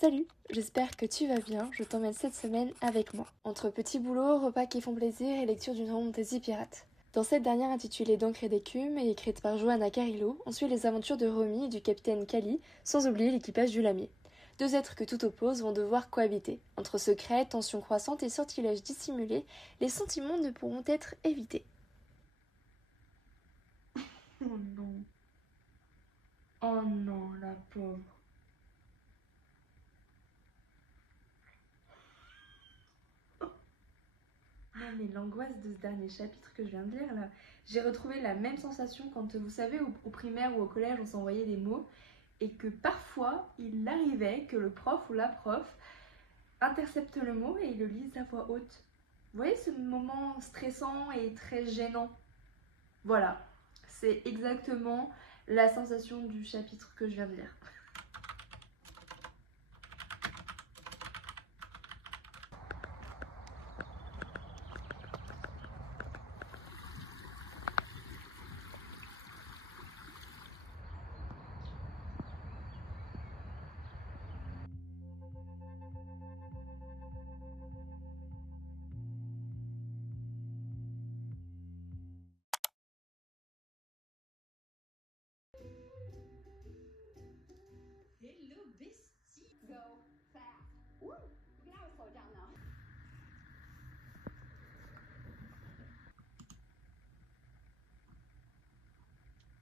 Salut, j'espère que tu vas bien, je t'emmène cette semaine avec moi. Entre petits boulots, repas qui font plaisir et lecture d'une fantaisie pirate. Dans cette dernière intitulée D'encre et d'écume et écrite par Johanna Carillo, on suit les aventures de Romy et du capitaine Cali, sans oublier l'équipage du Lamier. Deux êtres que tout oppose vont devoir cohabiter. Entre secrets, tensions croissantes et sortilèges dissimulés, les sentiments ne pourront être évités. Oh non. Oh non, la pauvre. Non mais l'angoisse de ce dernier chapitre que je viens de lire là, j'ai retrouvé la même sensation quand vous savez au primaire ou au collège on s'envoyait des mots et que parfois il arrivait que le prof ou la prof intercepte le mot et il le lise à voix haute. Vous voyez ce moment stressant et très gênant? Voilà, c'est exactement la sensation du chapitre que je viens de lire. Hello, bestie. Go fast. Woo! You can always slow it down though.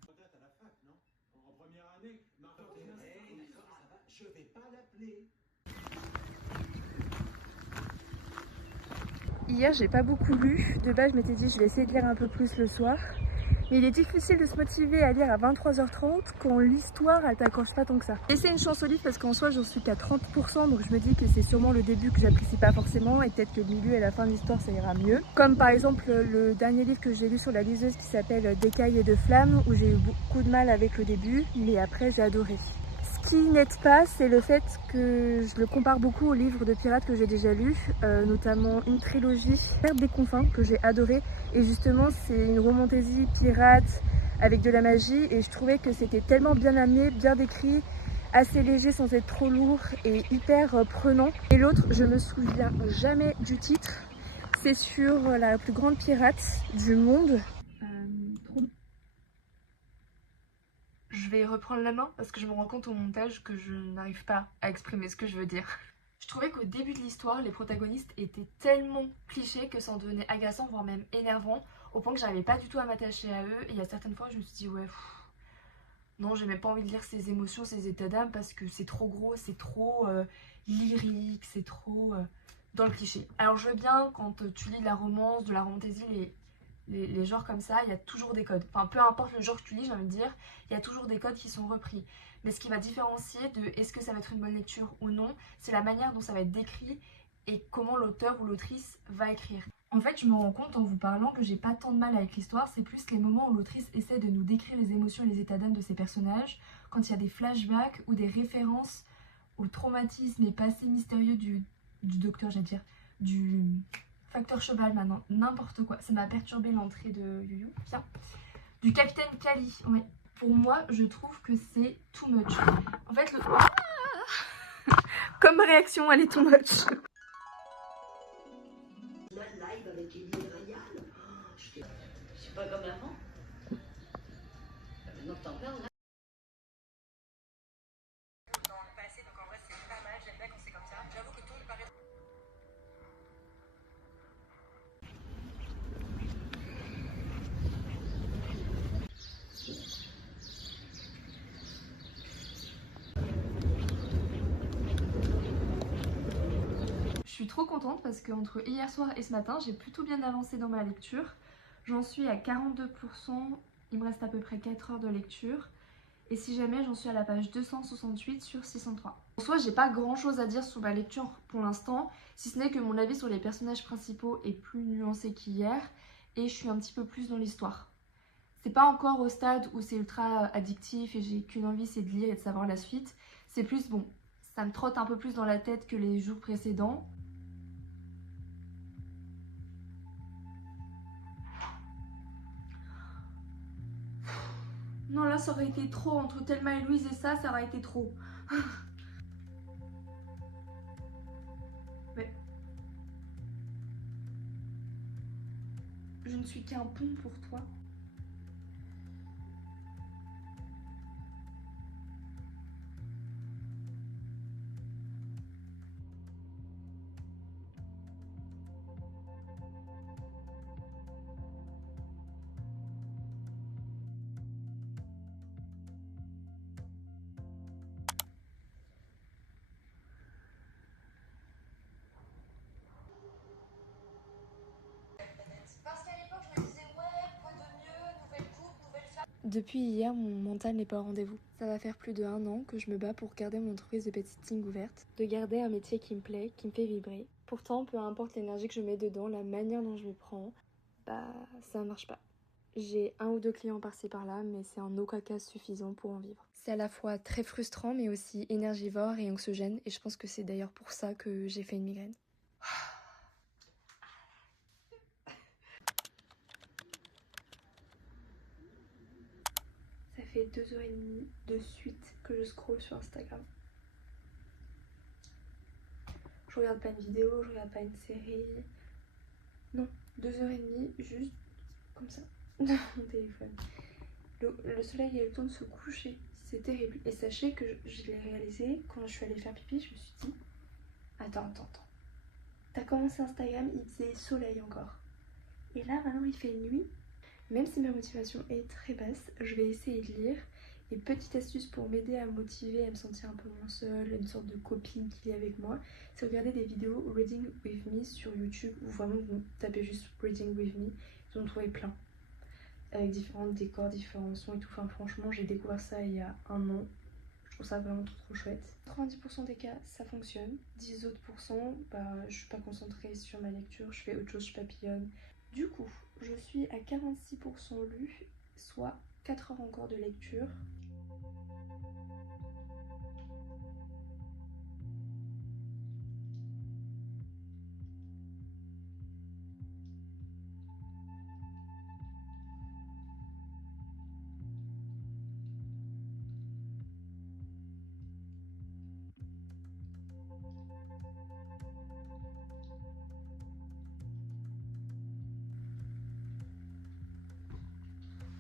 Date à la fac, non? En première année, Martin. Hey, d'accord, ça va, je vais pas l'appeler. Hier, j'ai pas beaucoup lu. De base, je m'étais dit je vais essayer de lire un peu plus le soir. Mais il est difficile de se motiver à lire à 23h30 quand l'histoire elle t'accroche pas tant que ça. Et c'est une chance au livre parce qu'en soi j'en suis qu'à 30%, donc je me dis que c'est sûrement le début que j'apprécie pas forcément et peut-être que le milieu et la fin de l'histoire ça ira mieux. Comme par exemple le dernier livre que j'ai lu sur la liseuse qui s'appelle D'écailles et de flammes où j'ai eu beaucoup de mal avec le début mais après j'ai adoré. Ce qui n'aide pas, c'est le fait que je le compare beaucoup aux livres de pirates que j'ai déjà lus, notamment une trilogie, Perte des confins, que j'ai adoré. Et justement, c'est une romantaisie pirate avec de la magie et je trouvais que c'était tellement bien amené, bien décrit, assez léger sans être trop lourd et hyper prenant. Et l'autre, je me souviens jamais du titre, c'est sur la plus grande pirate du monde. Je vais reprendre la main parce que je me rends compte au montage que je n'arrive pas à exprimer ce que je veux dire. Je trouvais qu'au début de l'histoire, les protagonistes étaient tellement clichés que ça en devenait agaçant, voire même énervant, au point que j'arrivais pas du tout à m'attacher à eux. Et il y a certaines fois, je me suis dit, ouais, non, j'ai même pas envie de lire ces émotions, ces états d'âme parce que c'est trop gros, c'est trop lyrique, c'est trop dans le cliché. Alors je veux bien quand tu lis de la romance, de la fantaisie, les genres comme ça, il y a toujours des codes. Enfin, peu importe le genre que tu lis, j'ai envie de dire, il y a toujours des codes qui sont repris. Mais ce qui va différencier de est-ce que ça va être une bonne lecture ou non, c'est la manière dont ça va être décrit et comment l'auteur ou l'autrice va écrire. En fait, je me rends compte en vous parlant que j'ai pas tant de mal avec l'histoire, c'est plus les moments où l'autrice essaie de nous décrire les émotions et les états d'âme de ses personnages, quand il y a des flashbacks ou des références au traumatisme et passé mystérieux du docteur, j'allais dire, du facteur cheval maintenant, n'importe quoi. Ça m'a perturbé l'entrée de Yu-Yu, tiens. Du capitaine Cali, ouais. Pour moi, je trouve que c'est too much. En fait, comme réaction, elle est too much. La live avec Lily et Ryan. Je suis pas comme avant. Maintenant que t'en parles, là. Dans le passé, donc en vrai, c'est pas mal. J'aime bien quand c'est comme ça. J'avoue que tout me paraît. Je suis trop contente parce qu'entre hier soir et ce matin, j'ai plutôt bien avancé dans ma lecture. J'en suis à 42%, il me reste à peu près 4 heures de lecture. Et si jamais, j'en suis à la page 268 sur 603. En soi, j'ai pas grand chose à dire sur ma lecture pour l'instant, si ce n'est que mon avis sur les personnages principaux est plus nuancé qu'hier et je suis un petit peu plus dans l'histoire. C'est pas encore au stade où c'est ultra addictif et j'ai qu'une envie, c'est de lire et de savoir la suite. C'est plus, bon, ça me trotte un peu plus dans la tête que les jours précédents. Non, là, ça aurait été trop. Entre Thelma et Louise et ça aurait été trop. ne suis qu'un pont pour toi. Depuis hier, mon mental n'est pas au rendez-vous. Ça va faire plus de 1 an que je me bats pour garder mon entreprise de babysitting ouverte, de garder un métier qui me plaît, qui me fait vibrer. Pourtant, peu importe l'énergie que je mets dedans, la manière dont je m'y prends, ça marche pas. J'ai 1 ou 2 clients par-ci par-là, mais c'est en aucun cas suffisant pour en vivre. C'est à la fois très frustrant, mais aussi énergivore et anxiogène, et je pense que c'est d'ailleurs pour ça que j'ai fait une migraine. Ça fait 2h30 de suite que je scrolle sur Instagram. Je regarde pas une vidéo, je regarde pas une série. Non, 2h30 juste comme ça, dans mon téléphone. Le soleil a eu le temps de se coucher, c'est terrible. Et sachez que je l'ai réalisé quand je suis allée faire pipi, je me suis dit attends. T'as commencé Instagram, il faisait soleil encore. Et là maintenant il fait nuit. Même si ma motivation est très basse, je vais essayer de lire. Et petite astuce pour m'aider à me motiver, à me sentir un peu moins seule, une sorte de copine qui est avec moi, c'est regarder des vidéos Reading with me sur YouTube, ou vraiment vous tapez juste Reading with me, vous en trouvez plein. Avec différents décors, différents sons et tout. Enfin franchement j'ai découvert ça il y a 1 an. Je trouve ça vraiment trop chouette. 90% des cas ça fonctionne. 10 autres pourcents, je suis pas concentrée sur ma lecture, je fais autre chose, je papillonne. Du coup, je suis à 46% lu, soit 4 heures encore de lecture.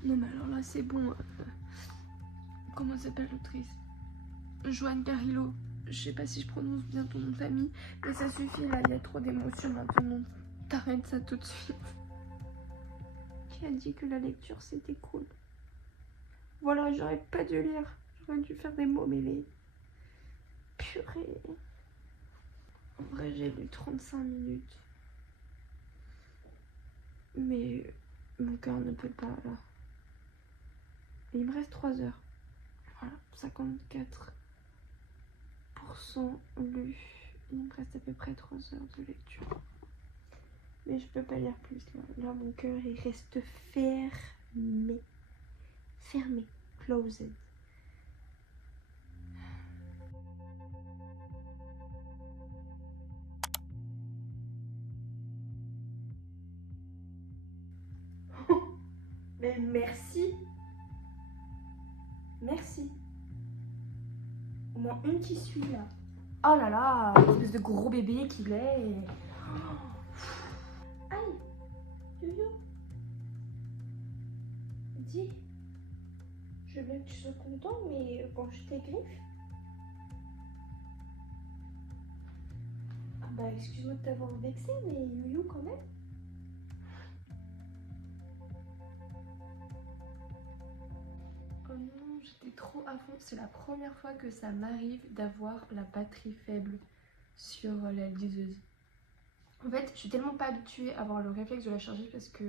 Non mais alors là c'est bon. Comment s'appelle l'autrice? Joanne Carillo. Je sais pas si je prononce bien ton nom de famille, mais ça suffit là, il y a trop d'émotions maintenant. T'arrêtes ça tout de suite. Qui a dit que la lecture c'était cool? Voilà, j'aurais pas dû lire. J'aurais dû faire des mots mêlés. Purée. En vrai j'ai lu 35 minutes. Mais mon cœur ne peut pas là. Et il me reste 3 heures. Voilà, 54% lu. Il me reste à peu près 3 heures de lecture. Mais je peux pas lire plus là. Là mon cœur il reste fermé. Fermé. Closed. Mais merci. Merci. Au moins une qui suit là. Oh là là, espèce de gros bébé qu'il est. Aïe, Yo-Yo. Dis, je veux bien que tu sois content, mais quand je t'égriffe. Ah bah excuse-moi de t'avoir vexé, mais Yo-Yo quand même. Oh non, j'étais trop à fond. C'est la première fois que ça m'arrive d'avoir la batterie faible sur la liseuse. En fait, je suis tellement pas habituée à avoir le réflexe de la charger parce que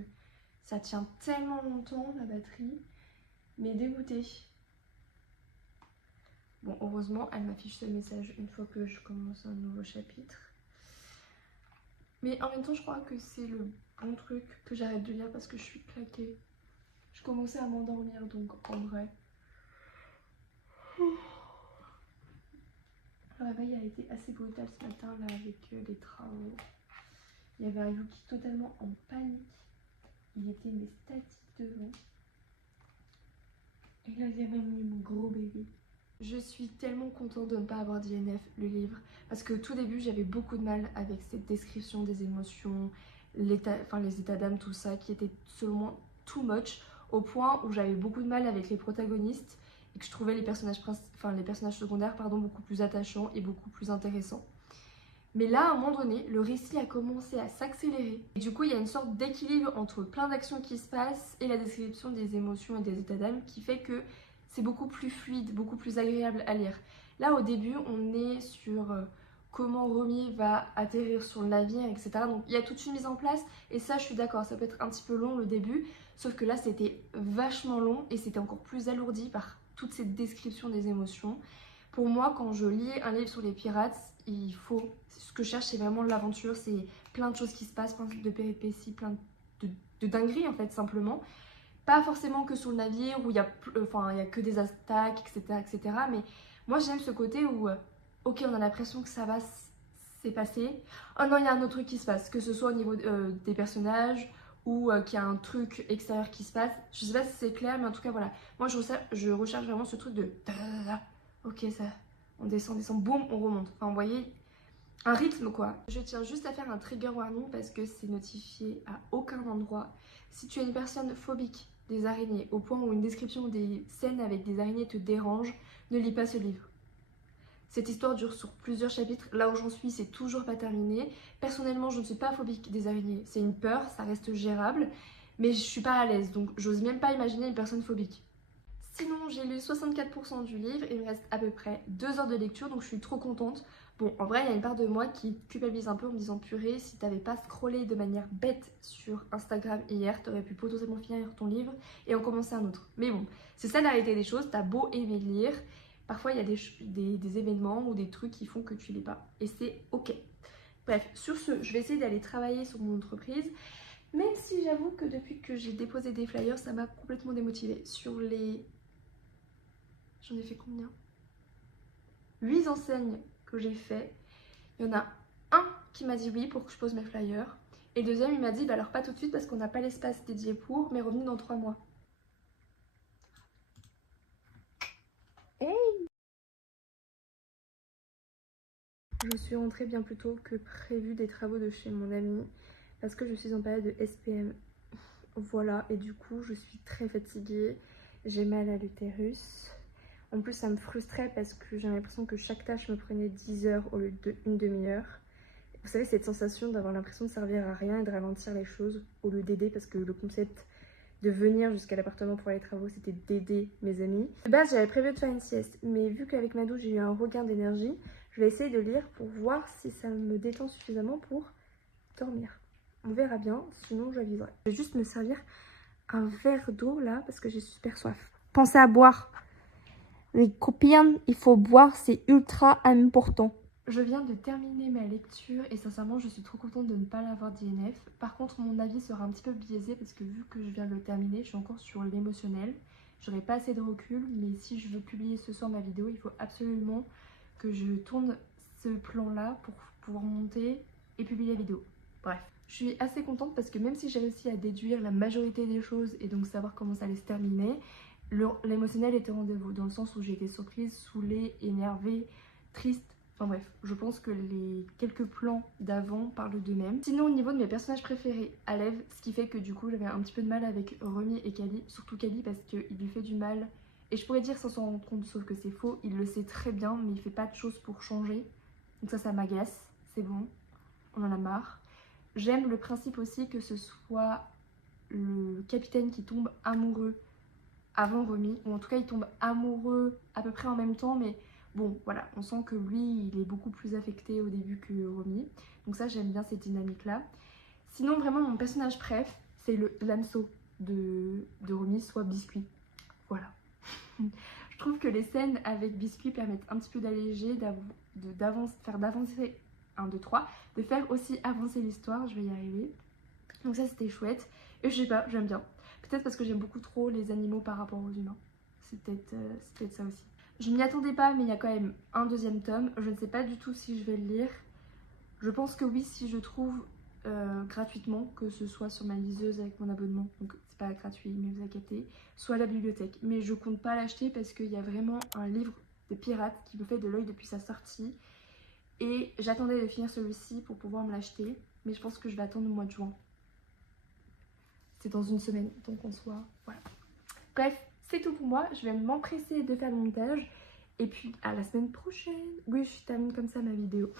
ça tient tellement longtemps la batterie. Mais dégoûtée. Bon, heureusement, elle m'affiche ce message une fois que je commence un nouveau chapitre. Mais en même temps, je crois que c'est le bon truc que j'arrête de lire parce que je suis claquée. Je commençais à m'endormir donc en vrai. Le réveil a été assez brutal ce matin là avec les travaux. Il y avait un Yuki totalement en panique. Il était mais statique devant. Et là j'ai même mis mon gros bébé. Je suis tellement contente de ne pas avoir d'INF, le livre. Parce que au tout début j'avais beaucoup de mal avec cette description des émotions, les états d'âme, tout ça, qui était selon moi too much, au point où j'avais beaucoup de mal avec les protagonistes et que je trouvais les personnages secondaires beaucoup plus attachants et beaucoup plus intéressants. Mais là, à un moment donné, le récit a commencé à s'accélérer. Et du coup, il y a une sorte d'équilibre entre plein d'actions qui se passent et la description des émotions et des états d'âme qui fait que c'est beaucoup plus fluide, beaucoup plus agréable à lire. Là, au début, on est sur comment Romy va atterrir sur le navire, etc. Donc, il y a toute une mise en place. Et ça, je suis d'accord, ça peut être un petit peu long le début. Sauf que là, c'était vachement long et c'était encore plus alourdi par toute cette description des émotions. Pour moi, quand je lis un livre sur les pirates, ce que je cherche, c'est vraiment l'aventure, c'est plein de choses qui se passent, plein de péripéties, plein de dingueries en fait, simplement. Pas forcément que sur le navire où il y a que des attaques, etc., etc. Mais moi, j'aime ce côté où, ok, on a l'impression que ça va s'est passé. Oh non, il y a un autre truc qui se passe, que ce soit au niveau des personnages ou qu'il y a un truc extérieur qui se passe. Je sais pas si c'est clair, mais en tout cas, voilà. Moi, je recherche vraiment ce truc de... Ok, ça, on descend, boum, on remonte. Enfin, vous voyez, un rythme quoi. Je tiens juste à faire un trigger warning parce que c'est notifié à aucun endroit. Si tu es une personne phobique des araignées, au point où une description des scènes avec des araignées te dérange, ne lis pas ce livre. Cette histoire dure sur plusieurs chapitres. Là où j'en suis, c'est toujours pas terminé. Personnellement, je ne suis pas phobique des araignées. C'est une peur, ça reste gérable, mais je suis pas à l'aise, donc j'ose même pas imaginer une personne phobique. Sinon, j'ai lu 64% du livre, il me reste à peu près 2 heures de lecture, donc je suis trop contente. Bon, en vrai, il y a une part de moi qui culpabilise un peu en me disant purée, si t'avais pas scrollé de manière bête sur Instagram hier, t'aurais pu potentiellement finir ton livre et en commencer un autre. Mais bon, c'est ça la réalité des choses, t'as beau aimer lire, parfois il y a des événements ou des trucs qui font que tu lis pas. Et c'est ok. Bref, sur ce, je vais essayer d'aller travailler sur mon entreprise. Même si j'avoue que depuis que j'ai déposé des flyers, ça m'a complètement démotivée. Sur les... J'en ai fait combien? 8 enseignes que j'ai fait. Il y en a un qui m'a dit oui pour que je pose mes flyers. Et le deuxième, il m'a dit bah alors pas tout de suite parce qu'on n'a pas l'espace dédié pour, mais revenez dans 3 mois. Hey! Je suis rentrée bien plus tôt que prévu des travaux de chez mon ami parce que je suis en période de SPM. Voilà, et du coup je suis très fatiguée, j'ai mal à l'utérus. En plus ça me frustrait parce que j'ai l'impression que chaque tâche me prenait 10 heures au lieu d'une demi-heure. Vous savez, cette sensation d'avoir l'impression de servir à rien et de ralentir les choses au lieu d'aider, parce que le concept de venir jusqu'à l'appartement pour les travaux, c'était d'aider mes amis. De base, j'avais prévu de faire une sieste, mais vu qu'avec ma douche, j'ai eu un regain d'énergie, je vais essayer de lire pour voir si ça me détend suffisamment pour dormir. On verra bien, sinon j'aviserai. Je vais juste me servir un verre d'eau là, parce que j'ai super soif. Pensez à boire. Les copines, il faut boire, c'est ultra important. Je viens de terminer ma lecture et sincèrement je suis trop contente de ne pas l'avoir d'INF. Par contre mon avis sera un petit peu biaisé parce que vu que je viens de le terminer, je suis encore sur l'émotionnel. J'aurai pas assez de recul, mais si je veux publier ce soir ma vidéo, il faut absolument que je tourne ce plan là pour pouvoir monter et publier la vidéo. Bref, je suis assez contente parce que même si j'ai réussi à déduire la majorité des choses et donc savoir comment ça allait se terminer, l'émotionnel était au rendez-vous dans le sens où j'ai été surprise, saoulée, énervée, triste. Enfin bref, je pense que les quelques plans d'avant parlent d'eux-mêmes. Sinon au niveau de mes personnages préférés, Alev, ce qui fait que du coup j'avais un petit peu de mal avec Romy et Cali, surtout Cali parce qu'il lui fait du mal. Et je pourrais dire sans s'en rendre compte, sauf que c'est faux, il le sait très bien mais il fait pas de choses pour changer. Donc ça m'agace, c'est bon, on en a marre. J'aime le principe aussi que ce soit le capitaine qui tombe amoureux avant Romy, ou en tout cas il tombe amoureux à peu près en même temps, mais bon voilà, on sent que lui il est beaucoup plus affecté au début que Romy, donc ça j'aime bien cette dynamique là. Sinon vraiment mon personnage préf c'est l'hameçon de Romy, soit Biscuit, voilà. Je trouve que les scènes avec Biscuit permettent un petit peu d'alléger, faire d'avancer 1, 2, 3, de faire aussi avancer l'histoire, je vais y arriver. Donc ça c'était chouette, et je sais pas, j'aime bien. Peut-être parce que j'aime beaucoup trop les animaux par rapport aux humains. C'est peut-être ça aussi. Je m'y attendais pas, mais il y a quand même un deuxième tome. Je ne sais pas du tout si je vais le lire. Je pense que oui, si je trouve gratuitement, que ce soit sur ma liseuse avec mon abonnement, donc c'est pas gratuit, mais vous inquiétez, soit à la bibliothèque. Mais je compte pas l'acheter parce qu'il y a vraiment un livre de pirates qui me fait de l'œil depuis sa sortie. Et j'attendais de finir celui-ci pour pouvoir me l'acheter, mais je pense que je vais attendre le mois de juin. c'est dans une semaine, donc en soit, voilà. Bref, c'est tout pour moi, je vais m'empresser de faire le montage. Et puis à la semaine prochaine. Oui, je termine comme ça ma vidéo.